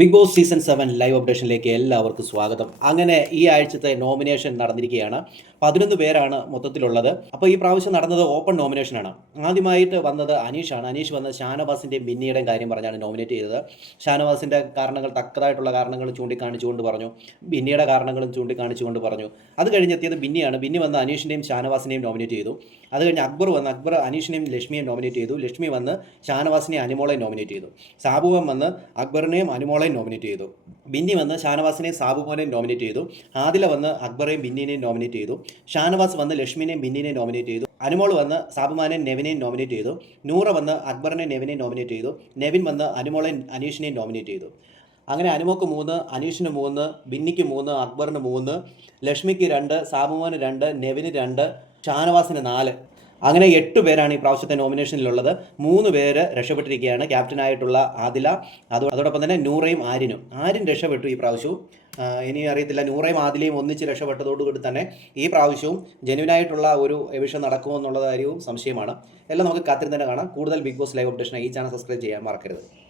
Bigg Boss season seven live അപ്ഡേഷനിലേക്ക് എല്ലാവർക്കും സ്വാഗതം. അങ്ങനെ ഈ ആഴ്ചത്തെ നോമിനേഷൻ നടന്നിരിക്കുകയാണ്. പതിനൊന്ന് പേരാണ് മൊത്തത്തിലുള്ളത്. അപ്പോൾ ഈ പ്രാവശ്യം നടന്നത് ഓപ്പൺ നോമിനേഷനാണ് ആദ്യമായിട്ട് വന്നത് അനീഷാണ് അനീഷ് വന്ന് ഷാനവാസിന്റെയും ബിന്നിയുടെയും കാര്യം പറഞ്ഞാണ് നോമിനേറ്റ് ചെയ്തത്. ഷാനവാസിന്റെ കാരണങ്ങൾ തക്കതായിട്ടുള്ള കാരണങ്ങൾ ചൂണ്ടിക്കാണിച്ചുകൊണ്ട് പറഞ്ഞു. ബിന്നിയുടെ കാരണങ്ങളും ചൂണ്ടിക്കാണിച്ചുകൊണ്ട് പറഞ്ഞു. അത് കഴിഞ്ഞെത്തിയത് ബിന്നിയാണ്. ബിന്നി വന്ന് അനീഷിന്റെയും ഷാനവാസിനെയും നോമിനേറ്റ് ചെയ്തു. അത് കഴിഞ്ഞ് അക്ബർ വന്ന് അക്ബർ അനീഷിനെയും ലക്ഷ്മിയെയും നോമിനേറ്റ് ചെയ്തു. ലക്ഷ്മി വന്ന് ഷാനവാസിനെയും അനുമോളെയും നോമിനേറ്റ് ചെയ്തു. സാബുവൻ വന്ന് അക്ബറിനെയും അനുമോളെയും നോമിനേറ്റ് ചെയ്തു. ബിന്നി വന്ന് സാബു സാബുമോനെയും നോമിനേറ്റ് ചെയ്തു. ആദില വന്ന് അക്ബറേയും ബിന്നിനെയും നോമിനേറ്റ് ചെയ്തു. ഷാനവാസ് വന്ന് ലക്ഷ്മിനെയും ബിന്നിനെയും നോമിനേറ്റ് ചെയ്തു. അനുമോൾ വന്ന് സാബുമാനെ നെവിനെയും നോമിനേറ്റ് ചെയ്തു. നൂറ വന്ന് അക്ബറിനെ നെവിനെയും നോമിനേറ്റ് ചെയ്തു. നെവിൻ വന്ന് അനുമോളെ അനീഷിനെയും നോമിനേറ്റ് ചെയ്തു. അങ്ങനെ അനുമോക്ക് മൂന്ന് അനീഷിന് മൂന്ന് ബിന്നിക്ക് മൂന്ന് അക്ബറിന് മൂന്ന് ലക്ഷ്മിക്ക് രണ്ട് സാബുമോന് രണ്ട് നെവിന് രണ്ട് ഷാനവാസിന് നാല്. അങ്ങനെ എട്ട് പേരാണ് ഈ പ്രാവശ്യത്തെ നോമിനേഷനിലുള്ളത്. മൂന്ന് പേര് രക്ഷപ്പെട്ടിരിക്കുകയാണ്. ക്യാപ്റ്റനായിട്ടുള്ള ആദില അതോ അതോടൊപ്പം തന്നെ നൂറയും ആരിനും ആര്യൻ രക്ഷപ്പെട്ടു ഈ പ്രാവശ്യവും. ഇനി അറിയത്തില്ല. നൂറയും ആദിലയും ഒന്നിച്ച് രക്ഷപ്പെട്ടതോടുകൂടി തന്നെ ഈ പ്രാവശ്യവും ജെനുവിനായിട്ടുള്ള ഒരു എവിഷൻ നടക്കുമോ എന്നുള്ള കാര്യവും സംശയമാണ്. എല്ലാം നമുക്ക് കാത്തിരുന്ന് തന്നെ കാണാം. കൂടുതൽ ബിഗ് ബോസ് ലൈവ് അപ്ഡേഷൻ ഈ ചാനൽ സബ്സ്ക്രൈബ് ചെയ്യാൻ മറക്കരുത്.